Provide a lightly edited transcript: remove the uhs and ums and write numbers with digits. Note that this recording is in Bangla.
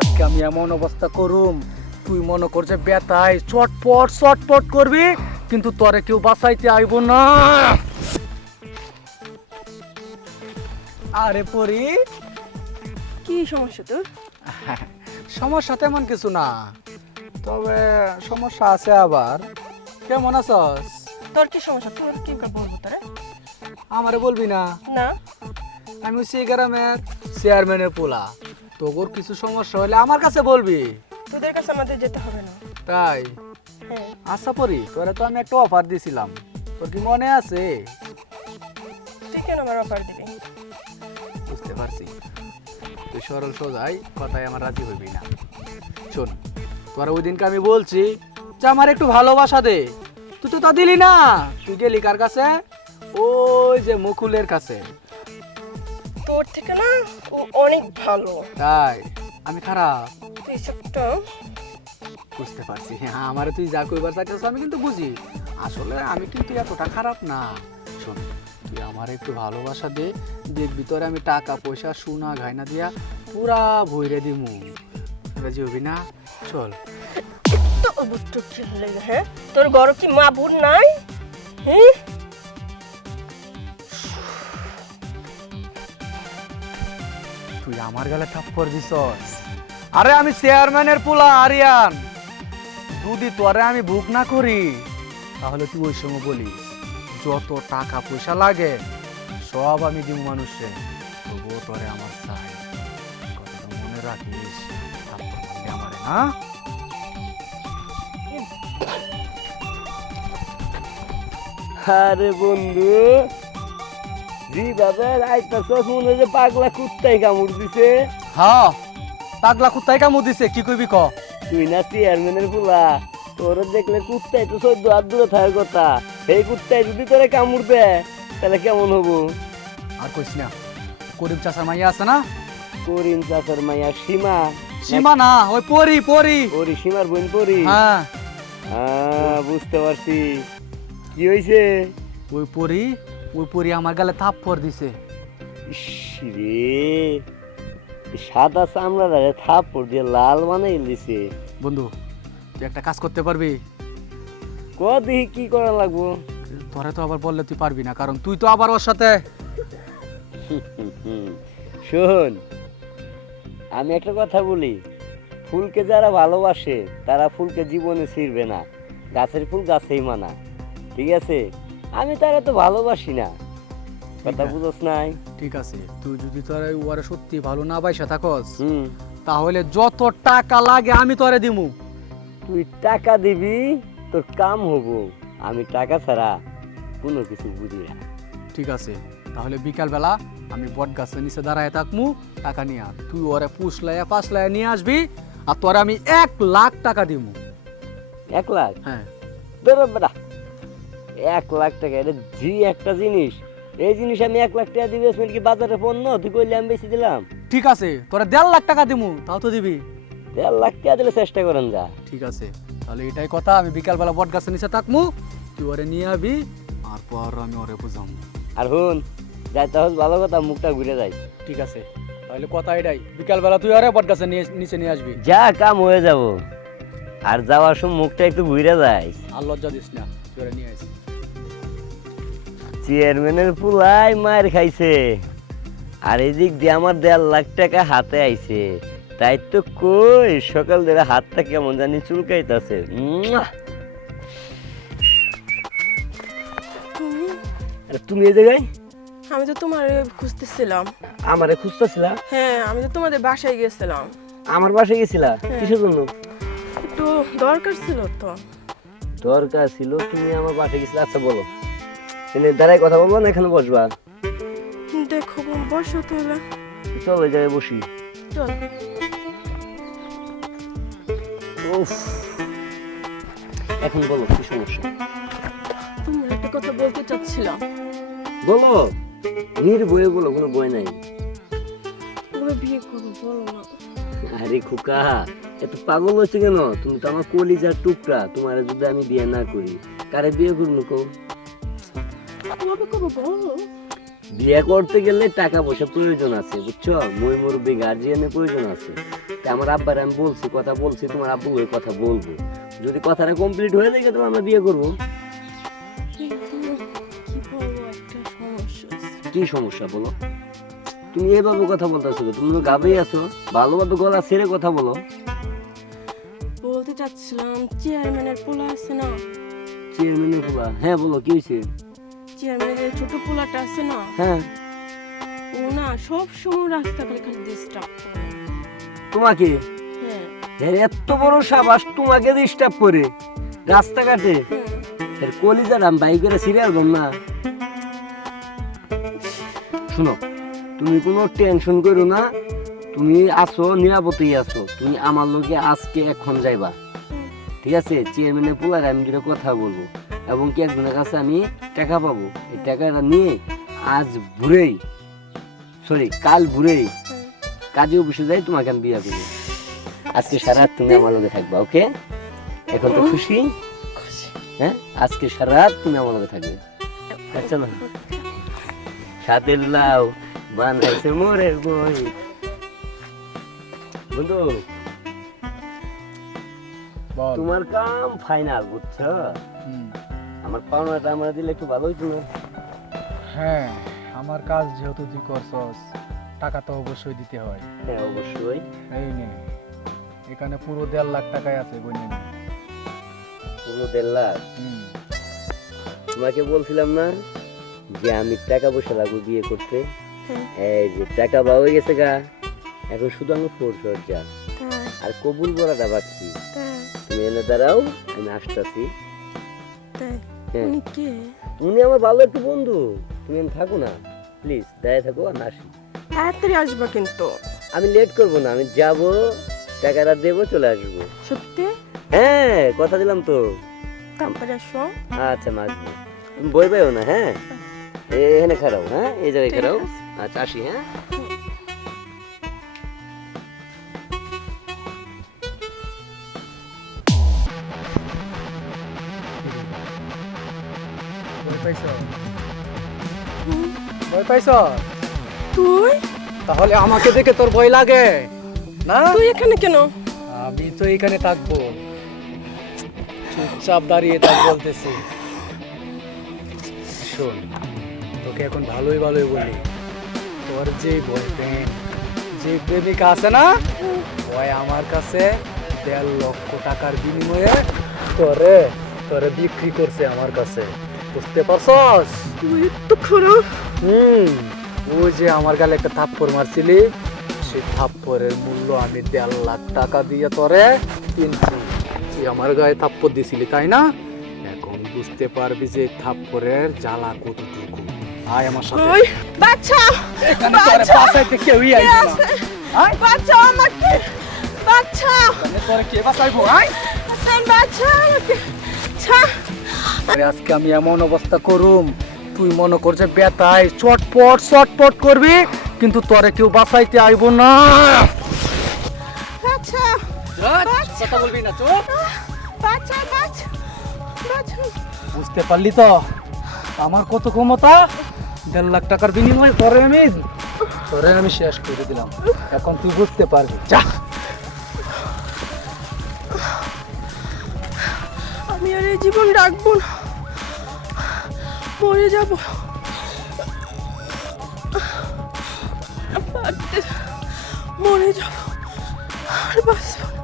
আজকে আমি এমন অবস্থা করুম, তুই মনে কর যে বেতায় চটপট চটপট করবি, কিন্তু তোরে কেউ বাঁচাইতে আইব না। আরে পরি, কি সমস্যা তোর? সমস্যা তেমন কিছু না, তবে সমস্যা আছে আবার। কেমন আছস? তোর কি সমস্যা? তোর কি বলবো তোরে? আমারে বলবি না? না, আমি হচ্ছি এই গ্রামের চেয়ারম্যানের পোলা, তোর কিছু সমস্যা হলে আমার কাছে বলবি। তোদের কাছে আমাদের যেতে হবে না। তাই? হ্যাঁ, আচ্ছা পরি, তোরে তো আমি একটা অফার দিছিলাম, তোর কি মনে আছে? তুই কেন আমার অফার দিবি? বুঝতে পারছি, তুই সরল সোজাই কথায় আমার রাজি হইবি না। শোন, তোর ওই দিনকে আমি বলছি যে আমার একটু ভালোবাসা দে, তুই তো তা দিলি না। তুই গেলি কার কাছে? ওই যে মুকুলের কাছে। তোর থেকে না ও অনেক ভালো। তাই? আমি খারাপ? তুই একটা বুঝতে পারছি, আমার তুই যা কইবার চাইছিস আমি কিন্তু বুঝি, আসলে আমি কিন্তু এতটা খারাপ না। শোন, তুই আমার একটু ভালোবাসা দে, দেখবি তোরে আমি টাকা পয়সা সোনা গয়না দিয়া পুরা ভইরে দিমু। রাজি হবি না? চল। তো অবুদ্ধ ছেলে, হ্যাঁ? তোর ঘরে কি মা বোন নাই? হ্যাঁ, তুই আমার গালে থাপ্পড় দিছস? আরে আমি চেয়ারম্যানের পোলা আরিয়ান, যদি তোরে আমি বুক না করি তাহলে তুই ওই সময় বলিস যত টাকা পয়সা লাগে সব আমি দিব মানুষে, তবুও তোরে আমার চাই। কথাটা মনে রাখিস, থাপ্পড় মারবি আমারে, হ্যাঁ? আরে বন্ধু, যেভাবে আইতাছস মনে হয় যে পাগলা কুত্তাই কামড় দিছে। হ্যাঁ, পাগলা কুত্তাই কামড় দিছে, কি কইবি ক? তুই না চেয়ারম্যানের ফুলা, তোর দেখলে কুত্তাই তো 14 হাত দূরে থাকার কথা। এই কুত্তাই যদি তোরে কামড় দেয় তাহলে কেমন হবো? আর কইস না, করিম চাচার মাইয়া আছে না? করিম চাচার মাইয়া সীমা? সীমা না, ওই পরি পরি। ওরি সীমার বোন পরি? হ্যাঁ, বুঝতে পারছি। কি হয়েছে? ওই পরি, ওই পরি আমার গালে থাপ্পড় দিছে। ইস রে, সাদা চামড়ারে থাপ্পড় দিয়ে লাল বানাই দিছে। বন্ধু, তুই একটা কাজ করতে পারবি? দেখি কি করা লাগবো। তোরে তো আবার বললে তুই পারবি না, কারণ তুই তো আবার ওর সাথে। শোন, আমি একটা কথা বলি, ফুলকে যারা ভালোবাসে তারা ফুলকে জীবনে ছিঁড়বে না। গাছের ফুল গাছেই মানা, ঠিক আছে? আমি তারা তো ভালোবাসি না, কথা আছে। বুঝোস নাই? ঠিক আছে, তুই যদি তোরে ওরে সত্যি ভালো না বাইসা থাকস, হুম, তাহলে যত টাকা লাগে আমি তোরে দিমু। তুই টাকা দিবি, তোর কাম হবো। আমি টাকা ছাড়া কোনো কিছু বুঝি না। ঠিক আছে, তাহলে বিকাল বেলা আমি বট গাছের নিচে দাঁড়ায় থাকমু, টাকা নিয়ে আয়। তুই ওরে পুষলাইয়া পাঁচলাইয়া নিয়ে আসবি, আর তোরে আমি 1 লাখ টাকা দিমু। 1 লাখ? হ্যাঁ। বেরো বেড়া, 1 লাখ টাকা এটা জি একটা জিনিস। এই জিনিস আমি 1 লাখ টাকা দিবি কি বাজারে পণ্য? তুই কইলে আমি বেশি দিলাম? ঠিক আছে, তোরে 1.5 লাখ টাকা দিমু, তাও তো দিবি? 1.5 লাখ টাকা দিলে চেষ্টা করেন যা। ঠিক আছে, তাহলে এটাই কথা, আমি বিকাল বেলা বট গাছের নিচে থাকমু, তুই ওরে নিয়ে আবি, আর পর আমি ওরে বুঝামু। আর হুন, যাইতে হস ভালো কথা, মুখটা ঘুরে যাই। ঠিক আছে, তাহলে কথা এটাই, বিকাল বেলা তুই ওরে বট গাছের নিচে নিয়ে আসবি। যা, কাম হয়ে যাব। আর যাওয়ার সময় মুখটা একটু ঘুরে যায়। আর লজ্জা দিস না, তুই ওরে নিয়ে আসবি। চেয়ারম্যানের পুলাই মার খাইছে, আর এদিক দিয়ে আমার 1.5 লাখ টাকা হাতে আইছে। তাই তো কই সকাল ধরে হাতটা কেমন জানি চুলকাইতাছে। আরে তুমি এই জায়গায়? আমি তো তোমার খুঁজতেছিলাম। আমারে খুঁজতেছিলা? হ্যাঁ, আমি তো তোমাদের বাসায় গেছিলাম। আমার বাসায় গেছিলা? হ্যাঁ। কিসের জন্য? একটু দরকার ছিল তো। দরকার ছিল, তুমি আমার বাসায় গেছিলা? আচ্ছা বলো, এখানে দাঁড়ায় কথা বলবো না এখানে বসবা? দেখো বসো তাহলে। চলো এই জায়গায় বসি। চল। উফ, এখন বলো কি সমস্যা? তোমার একটা কথা বলতে চাচ্ছিলাম। বলো, নির্ভয়ে বলো, কোনো বই নাই। তুমি বিয়ে করো, বলো না। আরে খোকা, এত পাগল হচ্ছে কেন? তুমি তো আমার কলিজার টুকরা, তোমার যদি আমি বিয়ে না করি কারে বিয়ে করবো কও? কবে করবো বলো? বিয়ে করতে গেলে টাকা পয়সা প্রয়োজন আছে, বুঝছো? মই মুরব্বি গার্জিয়ানের প্রয়োজন আছে। তা আমার আব্বার আমি বলছি, কথা বলছি, তোমার আব্বু ওই কথা বলবো। যদি কথাটা কমপ্লিট হয়ে যায় তো আমরা বিয়ে করবো। কিন্তু কি বলবো, একটা সমস্যা আছে। কি সমস্যা বলো? তুমি এইভাবে কথা বলতেছো, তুমি তো গাবেই আছো, ভালোভাবে গলা ছেড়ে কথা বলো। বলতে চাচ্ছিলাম, চেয়ারম্যানের পোলা আছে না, চেয়ারম্যানের পোলা? হ্যাঁ বলো, কি হয়েছে? চেয়ারম্যানের ছোট পোলাটা আছে না, হ্যাঁ। ও না সব সময় রাস্তাঘাটে খালি ডিস্টার্ব করে। তোমাকে? হ্যাঁ এর এত বড় সাবাস তোমাকে ডিস্টার্ব করে রাস্তাঘাটে? হ্যাঁ। এর কলিজার আমি বাইকের সিরিয়াল বল না। শুনো, তুমি কোনো টেনশন করো না, তুমি আসো, নিরাপত্তাই আসো। তুমি আমার লগে আজকে এখন যাইবা, ঠিক আছে? চেয়ারম্যানের পোলার আমি দুটো কথা বলবো, এবং কি একজনের কাছে আমি টাকা পাবো। এই টাকাটা নিয়ে আজ ভোরেই, সরি কাল ভোরেই কাজে অফিসে যাই, তোমাকে আমি বিয়ে করবো। আজকে সারা রাত তুমি আমার লগে থাকবা, ওকে? এখন তো খুশি? হ্যাঁ, আজকে সারা রাত তুমি আমার লগে থাকবে। আচ্ছা না, সাদের লাউ বানাইছে মোরের বই। বন্ধু, বল। তোমার কাম ফাইনাল, বুঝছো? হুম। আমার পাওনাটা আমরা দিলে একটু ভালো হইতো না? হ্যাঁ, আমার কাজ যেহেতু তুই করছস, টাকা তো অবশ্যই দিতে হয়। হ্যাঁ অবশ্যই। এই নে, এখানে পুরো 1.5 লাখ টাকাই আছে, বইনে নে। পুরো 1.5 লাখ? হুম। তোমাকে বলছিলাম না যে আমি টাকা পয়সা লাগবে বিয়ে করতে? হ্যাঁ। এই যে টাকা বা হয়ে গেছে গা, এখন শুধু আমি পরিচর্যা তাই আর কবুল করাটা বাকি। তাই তুমি এনে দাঁড়াও, আমি আসতেছি। তাই। হ্যাঁ, উনি কে? উনি আমার ভালো একটু বন্ধু। তুমি আমি থাকো না, প্লিজ দাঁড়িয়ে থাকো, আর আসি। তাড়াতাড়ি আসবা কিন্তু। আমি লেট করবো না, আমি যাব, টাকাটা দেবো, চলে আসবো। সত্যি? হ্যাঁ কথা দিলাম তো। তারপরে আসো। আচ্ছা মা, আসবো। তুমি বই পাইও না? হ্যাঁ, এখানে খারাও, হ্যাঁ এই জায়গায় খারাও। আচ্ছা আসি, হ্যাঁ। ভয় পাইছ? হুম, ভয় পাইছ? তুই তাহলে আমাকে দেখে তোর ভয় লাগে না? তুই এখানে কেন? আমি তো এখানে থাকবো, চুপচাপ দাঁড়িয়ে থাক বলতেছি। শোন, তোকে এখন ভালোই ভালোই বলি, তোর যে বয়ফ্রেন্ড, যে প্রেমিকা আছে না, ওই আমার কাছে 1.5 লক্ষ টাকার বিনিময়ে তোরে তোরে বিক্রি করছে আমার কাছে, বুঝতে পারছস? তুই তো খারাপ। ওই যে আমার গালে একটা থাপ্পড় মারছিলি, সেই থাপ্পড়ের মূল্য আমি 1.5 লাখ টাকা দিয়ে তোরে কিনছি। তুই আমার গায়ে থাপ্পড় দিছিলি তাই না? এখন বুঝতে পারবি যে থাপ্পড়ের জ্বালা কতটুকু। আয় আমার সাথে। ওই বাচ্চা, এখানে তোরে বাঁচাইতে কেউই কে আইছে না। আছে? আয়, বাচ্চা আমাকে, বাচ্চা, এখানে তোরে কে বাঁচাইবো? আয়। বাচ্চা আমাকে। ছা, আরে আজকে আমি এমন অবস্থা করুম, তুই মনে কর যে বেতায় চটপট চটপট করবি, কিন্তু তোরে কেউ বাঁচাইতে আইবো না। বাচ্চা, কথা বলবি না, চুপ। বাচ্চা, বাচ্চা, বাচ্চা। বুঝতে পারলি তো আমার কত ক্ষমতা? 1.5 লাখ টাকার বিনিময়ে তোরে আমি শেষ করে দিলাম। এখন তুই বুঝতে পারবি, যা। আমি আর এই জীবন রাখবো না, মরে যাব। মরে যাব আর বাঁচবো না।